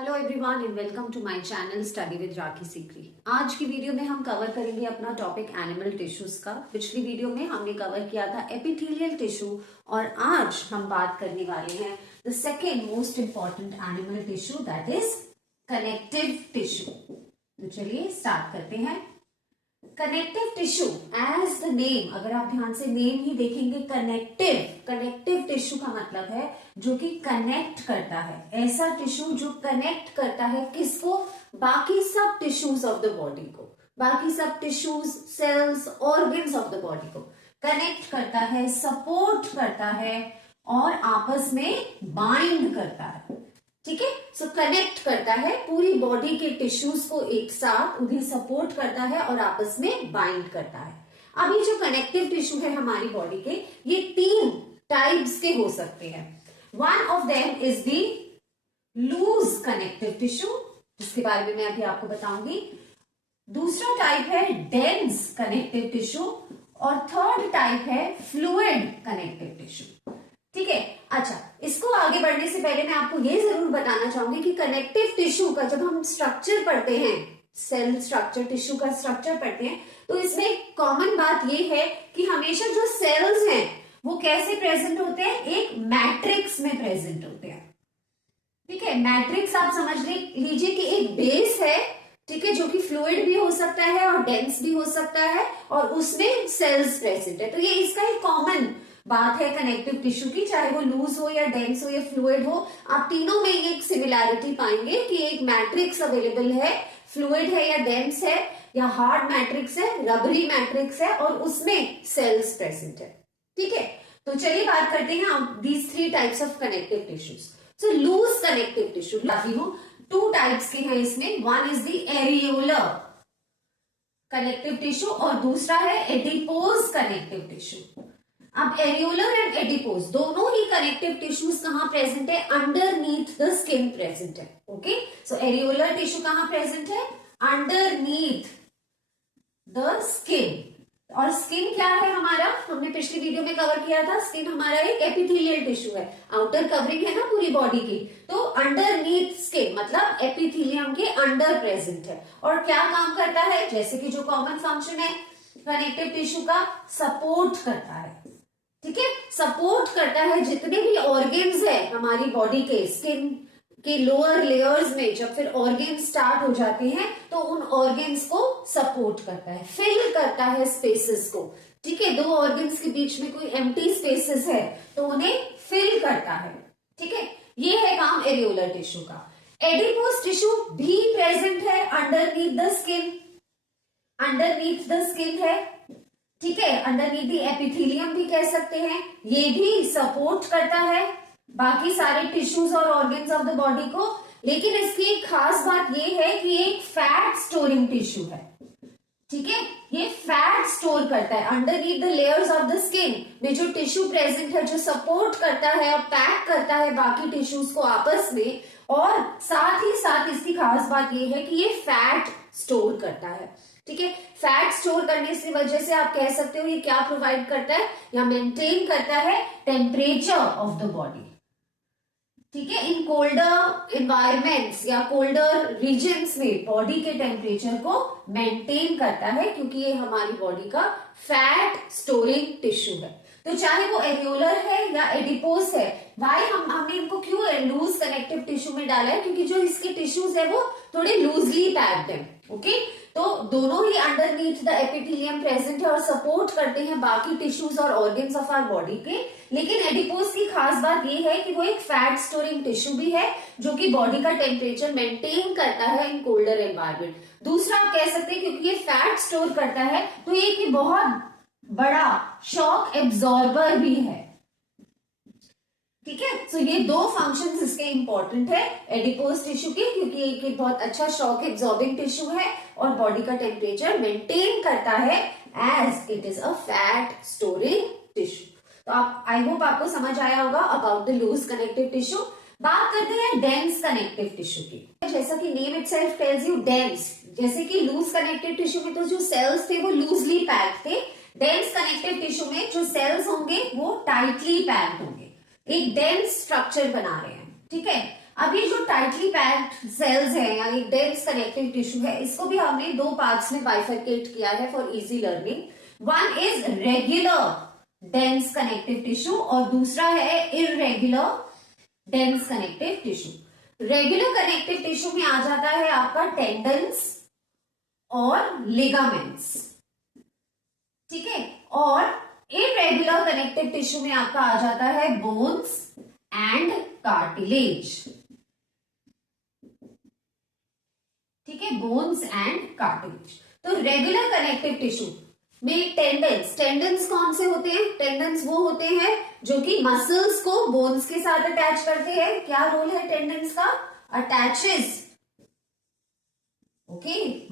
Hello everyone and welcome to my channel study with Rakhi Sikri. आज की video में हम कवर करेंगे अपना टॉपिक एनिमल टिश्यूज का। पिछली वीडियो में हमने कवर किया था एपिथेलियल टिश्यू और आज हम बात करने वाले हैं the second most important animal tissue that is connective tissue. तो चलिए स्टार्ट करते हैं। Connective tissue as the name, अगर आप ध्यान से नेम ही देखेंगे कनेक्टिव टिश्यू का मतलब है जो कि कनेक्ट करता है, ऐसा टिश्यू जो कनेक्ट करता है किसको, बाकी सब टिश्यूज ऑफ द बॉडी को, बाकी सब tissues, cells, organs of the body को कनेक्ट करता है, सपोर्ट करता है और आपस में बाइंड करता है। ठीक है, सो कनेक्ट करता है पूरी बॉडी के टिश्यूज को एक साथ, उन्हें सपोर्ट करता है और आपस में बाइंड करता है। अभी जो कनेक्टिव टिश्यू है हमारी बॉडी के, ये तीन टाइप्स के हो सकते हैं। One of them is the loose connective tissue, जिसके बारे में मैं अभी आपको बताऊंगी। दूसरा टाइप है डेंस कनेक्टिव टिश्यू और थर्ड टाइप है फ्लूइड कनेक्टिव टिश्यू। ठीक है, अच्छा, इसको आगे बढ़ने से पहले मैं आपको ये जरूर बताना चाहूंगी कि कनेक्टिव टिश्यू का जब हम स्ट्रक्चर पढ़ते हैं, सेल स्ट्रक्चर, टिश्यू का स्ट्रक्चर पढ़ते हैं, तो इसमें एक कॉमन बात ये है कि हमेशा जो सेल्स हैं वो कैसे प्रेजेंट होते हैं, एक मैट्रिक्स में प्रेजेंट होते हैं। ठीक है, मैट्रिक्स आप समझ लीजिए कि एक बेस है, ठीक है, जो कि फ्लूइड भी हो सकता है और डेंस भी हो सकता है और उसमें सेल्स प्रेजेंट है। तो ये इसका एक कॉमन बात है कनेक्टिव टिश्यू की, चाहे वो लूज हो या डेंस हो या फ्लूइड हो, आप तीनों में एक सिमिलैरिटी पाएंगे कि एक मैट्रिक्स अवेलेबल है, फ्लूइड है या डेंस है या हार्ड मैट्रिक्स है, रबरी मैट्रिक्स है और उसमें सेल्स प्रेजेंट है। ठीक है, तो चलिए बात करते हैं these three types of connective tissues. So loose connective tissue लाती हूं, टू टाइप्स के हैं इसमें। One is the areolar connective tissue और दूसरा है एडिपोज कनेक्टिव टिश्यू। अब एरियोलर एंड एडिपोज दोनों ही कनेक्टिव टिश्यूज कहां प्रेजेंट है, अंडरनीथ द स्किन प्रेजेंट है। ओके, सो एरियोलर टिश्यू कहां प्रेजेंट है, अंडरनीथ द स्किन। और स्किन क्या है हमारा, हमने पिछली वीडियो में कवर किया था, स्किन हमारा एक एपिथेलियल टिश्यू है, आउटर कवरिंग है ना पूरी बॉडी की, तो अंडरनीथ स्किन मतलब एपिथेलियम के अंडर प्रेजेंट है। और क्या काम करता है, जैसे कि जो कॉमन फंक्शन है कनेक्टिव टिश्यू का, सपोर्ट करता है। ठीक है, सपोर्ट करता है जितने भी ऑर्गन्स है हमारी बॉडी के, स्किन के लोअर लेयर्स में जब फिर ऑर्गन्स स्टार्ट हो जाते हैं तो उन ऑर्गन्स को सपोर्ट करता है, फिल करता है स्पेसेस को। ठीक है, दो ऑर्गन्स के बीच में कोई एम्प्टी स्पेसेस है तो उन्हें फिल करता है। ठीक है, ये है काम एरियोलर टिश्यू का। एडिपोज टिश्यू भी प्रेजेंट है underneath the skin, underneath the skin है। ठीक है, अंडरनीथ द एपिथेलियम भी कह सकते हैं, ये भी सपोर्ट करता है बाकी सारे टिश्यूज और ऑर्गन्स ऑफ द बॉडी को। लेकिन इसकी एक खास बात ये है कि ये एक फैट स्टोरिंग टिश्यू है। ठीक है, ये फैट स्टोर करता है underneath the layers of the skin में, जो टिश्यू प्रेजेंट है जो सपोर्ट करता है और पैक करता है बाकी टिश्यूज को आपस में। और साथ ही साथ इसकी खास बात ये है कि ये फैट स्टोर करता है। ठीक है, फैट स्टोर करने की वजह से आप कह सकते हो ये क्या प्रोवाइड करता है या मेंटेन करता है, टेम्परेचर ऑफ द बॉडी। ठीक है, इन कोल्डर एनवायरमेंट्स या कोल्डर रीजन्स में बॉडी के टेम्परेचर को मेंटेन करता है, क्योंकि ये हमारी बॉडी का फैट स्टोरिंग टिश्यू है। तो चाहे वो एरियोलर है या एडिपोज है, वाई हमने इनको क्यों लूज कनेक्टिव टिश्यू में डाला है, क्योंकि जो इसके टिश्यूज है वो थोड़े लूजली पैक्ड है। ओके, तो दोनों ही अंडरनीथ द एपिथेलियम प्रेजेंट है और सपोर्ट करते हैं बाकी टिश्यूज और ऑर्गन्स ऑफ आवर बॉडी के। लेकिन एडिपोज की खास बात ये है कि वो एक फैट स्टोरिंग टिश्यू भी है जो कि बॉडी का टेम्परेचर मेंटेन करता है इन कोल्डर एनवायरमेंट। दूसरा आप कह सकते हैं क्योंकि ये फैट स्टोर करता है तो ये एक बहुत बड़ा शॉक एब्जॉर्बर भी है। ठीक है, सो ये दो फंक्शंस इसके इंपॉर्टेंट है एडिपोज टिश्यू के, क्योंकि एक बहुत अच्छा शॉक एब्जॉर्बिंग टिश्यू है और बॉडी का टेम्परेचर मेंटेन करता है as it is a fat storing tissue. तो आप, आई होप आपको समझ आया होगा about the loose connective tissue. बात करते हैं डेंस कनेक्टिव टिश्यू की। जैसा कि name itself tells you dense, जैसे कि लूज कनेक्टिव टिश्यू में तो जो सेल्स थे वो लूजली पैक्ड थे, डेंस कनेक्टिव टिश्यू में जो सेल्स होंगे वो टाइटली पैक्ड होंगे, एक डेंस स्ट्रक्चर बना रहे हैं। ठीक है, अब ये जो टाइटली पैक्ड सेल्स है यानी डेंस कनेक्टिव टिश्यू है, इसको भी हमने दो पार्ट्स में बाइफरकेट किया है for easy learning. One is regular dense connective tissue और दूसरा है irregular dense connective tissue. Regular connective tissue में आ जाता है आपका टेंडन्स और लिगामेंट्स, ठीक है, और इररेगुलर कनेक्टिव टिश्यू में आपका आ जाता है बोन्स एंड कार्टिलेज, ठीक है, बोन्स एंड कार्टिलेज। तो रेगुलर कनेक्टिव टिश्यू में टेंडन्स कौन से होते हैं? टेंडन्स वो होते हैं जो कि मसल्स को बोन्स के साथ अटैच करते हैं। क्या रोल है टेंडन्स का? Attaches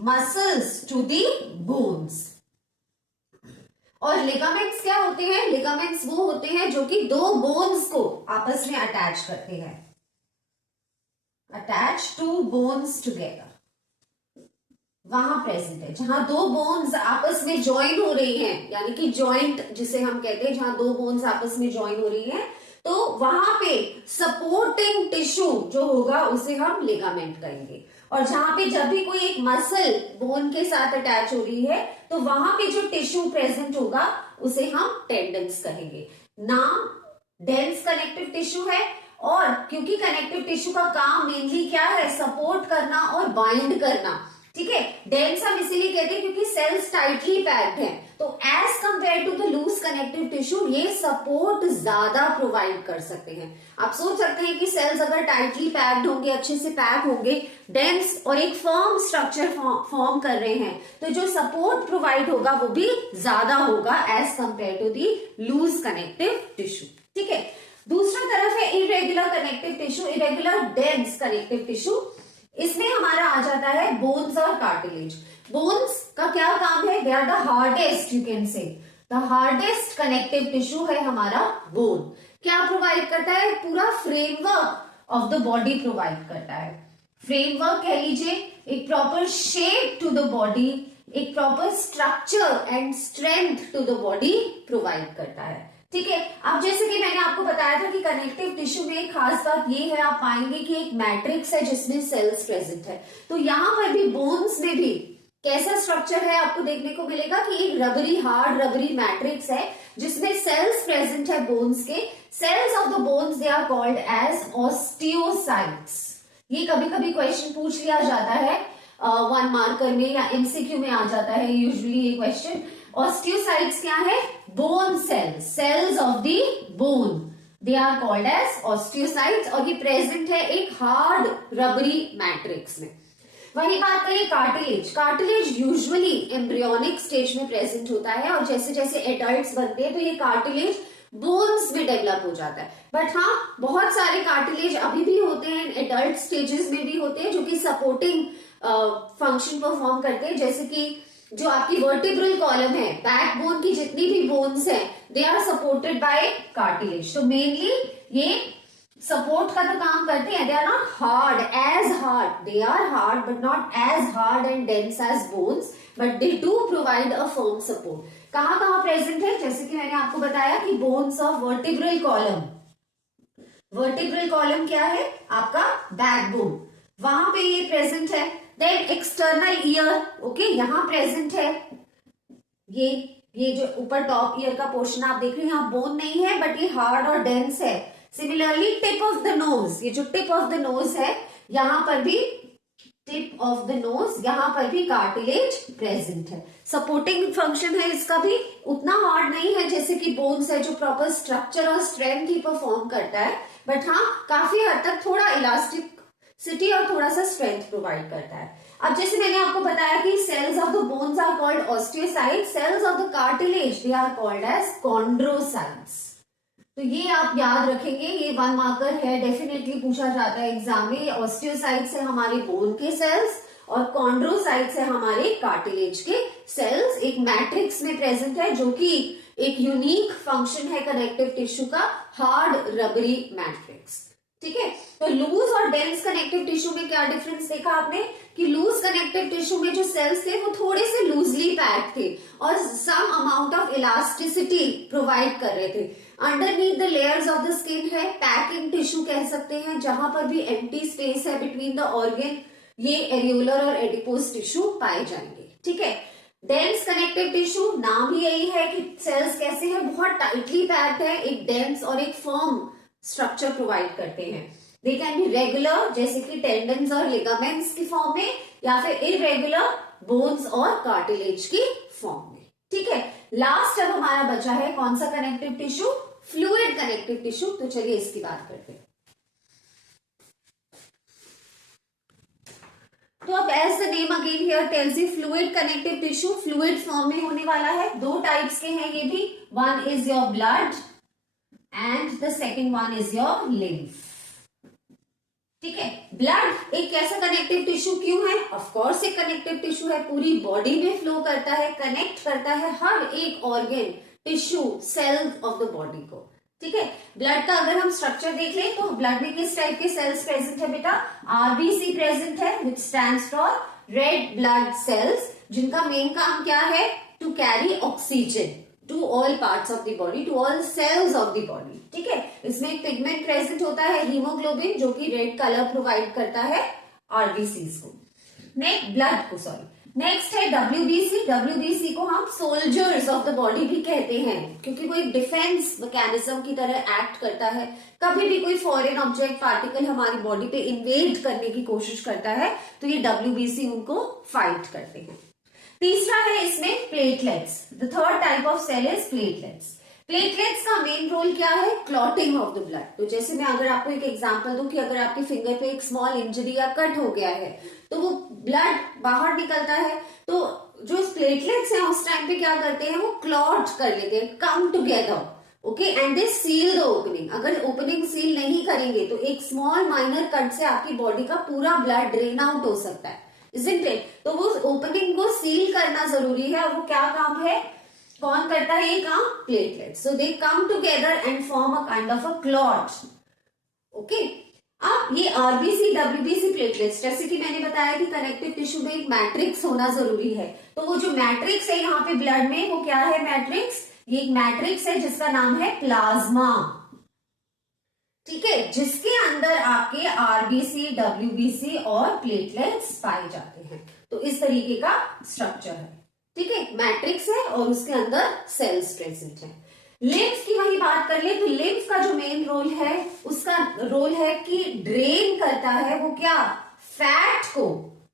muscles to the bones. और लिगामेंट्स क्या होते हैं? लिगामेंट्स वो होते हैं जो कि दो बोन्स को आपस में अटैच करते हैं, अटैच टू बोन्स टुगेदर, वहां प्रेजेंट है जहां दो बोन्स आपस में ज्वाइन हो रही हैं, यानी कि जॉइंट जिसे हम कहते हैं, जहां दो बोन्स आपस में ज्वाइन हो रही हैं, तो वहां पे सपोर्टिंग टिश्यू जो होगा उसे हम लिगामेंट कहेंगे। और जहां पे जब भी कोई एक मसल बोन के साथ अटैच हो रही है तो वहां पे जो टिश्यू प्रेजेंट होगा उसे हम टेंडन्स कहेंगे। नाम डेंस कनेक्टिव टिश्यू है, और क्योंकि कनेक्टिव टिश्यू का काम मेनली क्या है? सपोर्ट करना और बाइंड करना, ठीक है। डेंस हम इसीलिए कहते हैं क्योंकि सेल्स टाइटली पैक्ड हैं, तो as compare to the loose connective tissue ये सपोर्ट ज्यादा प्रोवाइड कर सकते हैं। आप सोच सकते हैं कि सेल्स अगर टाइटली पैक्ड होंगे, अच्छे से पैक होंगे, डेंस और एक फर्म स्ट्रक्चर फॉर्म कर रहे हैं, तो जो सपोर्ट प्रोवाइड होगा वो भी ज्यादा होगा as compare to the loose connective tissue, ठीक है। दूसरा तरफ है irregular connective tissue, irregular dense connective tissue. इसमें हमारा आ जाता है बोन्स और कार्टिलेज। बोन्स का क्या काम है? They are the hardest, you can say the hardest connective tissue है हमारा बोन। क्या प्रोवाइड करता है? पूरा framework of the body provide करता है। फ्रेमवर्क कह लीजिए, एक proper shape to the body, एक proper structure and strength to the body provide करता है, ठीक है। अब जैसे कि मैंने आपको बताया था कि कनेक्टिव टिश्यू में एक खास बात ये है, आप पाएंगे कि एक मैट्रिक्स है जिसमें सेल्स प्रेजेंट है। तो यहां पर भी बोन्स में भी कैसा स्ट्रक्चर है आपको देखने को मिलेगा कि एक रबरी, हार्ड रबरी मैट्रिक्स है जिसमें सेल्स प्रेजेंट है बोन्स के। Cells of the bones they are called as osteocytes. ये कभी कभी क्वेश्चन पूछ लिया जाता है 1 मार्कर में या एमसीक्यू में आ जाता है यूजुअली ये क्वेश्चन। ऑस्टियोसाइट्स क्या है? Bone cells, cells of the bone, they are called as osteocytes, और ये प्रेजेंट है एक हार्ड रबरी मैट्रिक्स में। वही बात करें cartilage. Cartilage usually embryonic stage में प्रेजेंट होता है, और जैसे जैसे एडल्ट्स बनते हैं तो ये कार्टिलेज बोन्स में डेवलप हो जाता है। बट हाँ, बहुत सारे कार्टिलेज अभी भी होते हैं, एडल्ट स्टेजेस में भी होते हैं, जो कि सपोर्टिंग फंक्शन परफॉर्म करते हैं। जैसे कि जो आपकी वर्टिब्रल कॉलम है, बैकबोन की जितनी भी बोन्स हैं, they are supported by cartilage. तो मेनली ये सपोर्ट का तो काम करते हैं। They are not hard as hard, they are hard but not as hard and dense as bones, but they do provide a firm support. कहां कहां present है? जैसे कि मैंने आपको बताया कि bones of vertebral column, vertebral column क्या है? आपका बैकबोन, वहां पे ये प्रेजेंट है। देन एक्सटर्नल ईयर, ओके, यहां प्रेजेंट है। ये जो ऊपर टॉप ईयर का पोर्शन आप देख रहे हैं, यहाँ बोन नहीं है बट ये हार्ड और डेंस है। Similarly tip of the nose, ये जो टिप ऑफ द नोज है, यहां पर भी टिप ऑफ द नोज, यहां पर भी कार्टिलेज प्रेजेंट है। सपोर्टिंग फंक्शन है इसका भी, उतना हार्ड नहीं है जैसे कि बोन्स है जो प्रॉपर स्ट्रक्चर और स्ट्रेंथ ही परफॉर्म करता है, बट हाँ काफी हद तक थोड़ा इलास्टिसिटी और थोड़ा सा स्ट्रेंथ प्रोवाइड करता है। अब जैसे मैंने आपको बताया कि cells of the bones are called osteocytes, cells of the cartilage they are called as chondrocytes. तो ये आप याद रखेंगे, ये 1 मार्कर है, डेफिनेटली पूछा जाता है एग्जाम में। ऑस्टियोसाइट्स है हमारे बोन के सेल्स और कॉन्ड्रोसाइट्स है हमारे कार्टिलेज के सेल्स। एक मैट्रिक्स में प्रेजेंट है जो कि एक यूनिक फंक्शन है कनेक्टिव टिश्यू का, हार्ड रबरी मैट्रिक्स, ठीक है। तो लूज और डेंस कनेक्टिव टिश्यू में क्या डिफरेंस देखा आपने कि लूज कनेक्टिव टिश्यू में जो सेल्स थे वो थोड़े से लूजली पैक्ड थे और some amount of elasticity provide कर रहे थे। Underneath the layers of the skin है पैकिंग टिश्यू कह सकते हैं, जहां पर भी एम्प्टी स्पेस है बिटवीन द ऑर्गन, ये एरियोलर और एडिपोज टिश्यू पाए जाएंगे। ठीक है, डेंस कनेक्टिव टिश्यू, नाम ही यही है कि सेल्स कैसे हैं, बहुत टाइटली पैक्ड है, एक डेंस और एक फर्म स्ट्रक्चर प्रोवाइड करते हैं। दे कैन बी रेगुलर जैसे कि टेंडन्स और लिगामेंट्स की फॉर्म में, या फिर इरेगुलर बोन्स और कार्टिलेज की फॉर्म में। ठीक है, लास्ट अब हमारा बचा है कौन सा connective tissue, fluid connective tissue. तो चलिए इसकी बात करते हैं। तो अब as the name again here tells you, fluid connective tissue fluid form में होने वाला है। दो टाइप्स के हैं ये भी, one is your blood and the second one is your lymph. ठीक है, ब्लड एक कैसा कनेक्टिव टिश्यू क्यों है, ऑफ कोर्स एक कनेक्टिव टिश्यू है, पूरी बॉडी में फ्लो करता है, कनेक्ट करता है हर एक organ, tissue, cells of the body को। ठीक है, ब्लड का अगर हम स्ट्रक्चर देख लें तो ब्लड में किस टाइप के सेल्स प्रेजेंट है बेटा, आरबीसी प्रेजेंट है, which stands for red blood cells, जिनका मेन काम क्या है, to carry oxygen to all parts of the body, to all cells of the body. ठीक है, इसमें एक पिगमेंट प्रेजेंट होता है हीमोग्लोबिन, जो कि रेड कलर प्रोवाइड करता है आरबीसीज को, ब्लड को, सॉरी। नेक्स्ट है डब्ल्यूबीसी। डब्ल्यूबीसी को हम सोल्जर्स ऑफ द बॉडी भी कहते हैं, क्योंकि वो एक डिफेंस मैकेनिज्म की तरह एक्ट करता है। कभी भी कोई फॉरेन ऑब्जेक्ट पार्टिकल हमारी बॉडी पे इन्वेड करने की कोशिश करता है तो ये डब्ल्यूबीसी उनको फाइट करते हैं। तीसरा है इसमें platelets. The third type of cell is platelets. Platelets का मेन रोल क्या है, क्लॉटिंग ऑफ द ब्लड। तो जैसे मैं अगर आपको एक एग्जांपल दूं कि अगर आपके फिंगर पे एक स्मॉल इंजरी या कट हो गया है तो वो ब्लड बाहर निकलता है, तो जो प्लेटलेट्स हैं उस टाइम पे क्या करते हैं, वो क्लॉट कर लेते हैं, come together, okay, and they seal the opening. अगर ओपनिंग सील नहीं करेंगे तो एक स्मॉल माइनर कट से आपकी बॉडी का पूरा ब्लड ड्रेन आउट हो सकता है, isn't it? तो वो ओपनिंग को सील करना जरूरी है, और वो क्या काम है, कौन करता है ये काम, platelets. So they come together and form a kind of a clot. Okay, अब ये आरबीसी डब्ल्यूबीसी प्लेटलेट्स, जैसे कि मैंने बताया कि कनेक्टिव टिश्यू में एक मैट्रिक्स होना जरूरी है, तो वो जो मैट्रिक्स है यहाँ पे ब्लड में, वो क्या है मैट्रिक्स, ये एक मैट्रिक्स है जिसका नाम है प्लाज्मा। ठीक है, जिसके अंदर आपके आरबीसी, डब्ल्यूबीसी और प्लेटलेट्स पाए जाते हैं। तो इस तरीके का स्ट्रक्चर है। ठीक है, मैट्रिक्स है और उसके अंदर सेल्स प्रेजेंट है। लिम्फ की वही बात कर ले तो लिम्फ का जो मेन रोल है, उसका रोल है कि ड्रेन करता है वो क्या, फैट को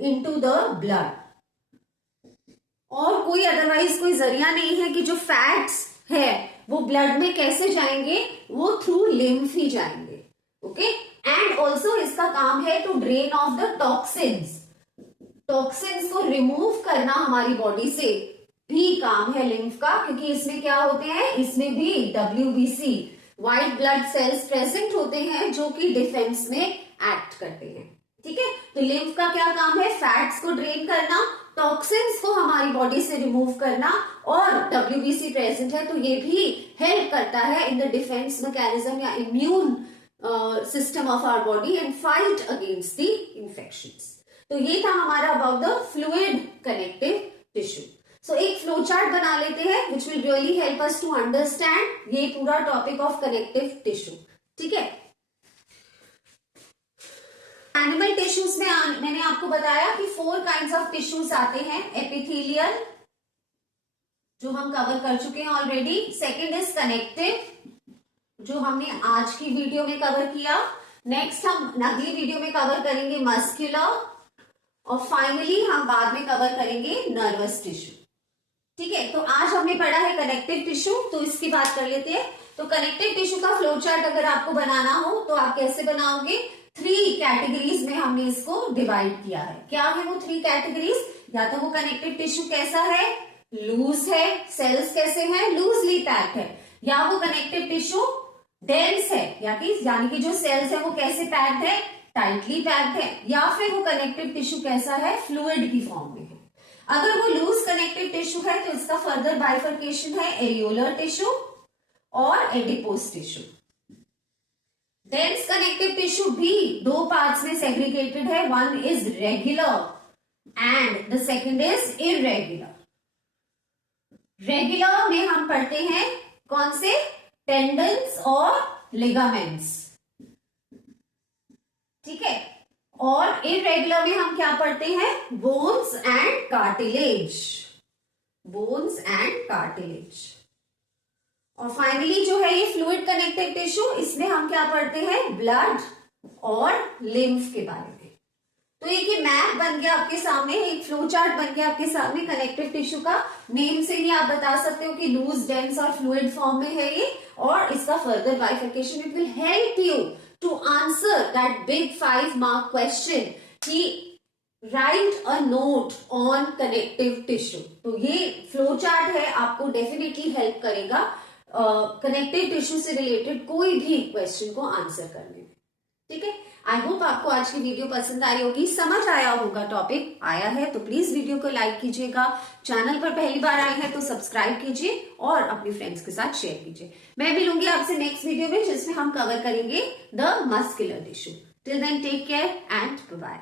इनटू द ब्लड। और कोई अदरवाइज कोई जरिया नहीं है कि जो फैट्स है वो ब्लड में कैसे जाएंगे, वो थ्रू लिम्फ ही जाएंगे। ओके, एंड ऑल्सो इसका काम है to drain off the toxins. Toxins को रिमूव करना हमारी बॉडी से भी काम है लिम्फ का, क्योंकि इसमें क्या होते हैं, इसमें भी WBC white blood cells present होते हैं जो कि डिफेंस में एक्ट करते हैं। ठीक है, तो लिम्फ का क्या काम है, फैट्स को ड्रेन करना, टॉक्सिन्स को हमारी बॉडी से रिमूव करना, और डब्ल्यूबीसी प्रेजेंट है तो ये भी हेल्प करता है इन द डिफेंस मैकेनिज्म या immune system of our body and fight against the infections. तो ये था हमारा about the fluid connective tissue. So एक फ्लो चार्ट बना लेते हैं which will really help us to understand ये पूरा टॉपिक ऑफ कनेक्टिव टिश्यू। ठीक है, एनिमल टिश्यूज में मैंने आपको बताया कि 4 काइंड्स ऑफ टिश्यूज आते हैं। एपिथेलियल जो हम कवर कर चुके हैं ऑलरेडी, सेकेंड इज कनेक्टिव जो हमने आज की वीडियो में कवर किया, नेक्स्ट हम अगली वीडियो में कवर करेंगे मस्कुलर, और फाइनली हम बाद में कवर करेंगे नर्वस टिश्यू। ठीक है, तो आज हमने पढ़ा है कनेक्टिव टिश्यू, तो इसकी बात कर लेते हैं। तो कनेक्टिव टिश्यू का फ्लो चार्ट अगर आपको बनाना हो तो आप कैसे बनाओगे, 3 कैटेगरीज में हमने इसको डिवाइड किया है। क्या है वो 3 कैटेगरीज, या तो वो कनेक्टिव टिश्यू कैसा है, लूज है, सेल्स कैसे हैं, लूजली पैक्ड है, या वो कनेक्टिव टिश्यू डेंस है, यानी कि जो सेल्स है वो कैसे पैक्ड है, टाइटली पैक्ड है, या फिर वो कनेक्टिव टिश्यू कैसा है, फ्लूइड की फॉर्म में है। अगर वो लूज कनेक्टिव टिश्यू है तो इसका फर्दर बाइफर्केशन है एरियोलर टिश्यू और adipose tissue. Dense connective tissue भी 2 पार्ट्स में सेग्रीगेटेड है, one is regular and the second is irregular. Regular में हम पढ़ते हैं कौन से, टेंडन्स और लिगामेंट्स, ठीक है। और इररेगुलर में हम क्या पढ़ते हैं, bones and cartilage, bones and cartilage. और फाइनली जो है ये फ्लूइड कनेक्टिव टिश्यू, इसमें हम क्या पढ़ते हैं, ब्लड और लिम्फ के बारे में। तो एक मैप बन गया आपके सामने, एक फ्लो चार्ट बन गया आपके सामने कनेक्टिव टिश्यू का। नेम से ही आप बता सकते हो कि लूज, डेंस और फ्लूइड फॉर्म में है ये। और इसका further bifurcation, it will help you to answer that big 5 mark question कि write a note on connective tissue. तो ये फ्लो चार्ट है, आपको डेफिनेटली हेल्प करेगा कनेक्टिव टिश्यू से रिलेटेड कोई भी क्वेश्चन को आंसर करने में, ठीक है। आई होप आपको आज की वीडियो पसंद आई होगी, समझ आया होगा, टॉपिक आया है तो प्लीज वीडियो को लाइक कीजिएगा। चैनल पर पहली बार आए हैं तो सब्सक्राइब कीजिए और अपने फ्रेंड्स के साथ शेयर कीजिए। मैं मिलूंगी आपसे नेक्स्ट वीडियो में, जिसमें हम कवर करेंगे the muscular tissue. Till then take care and bye bye.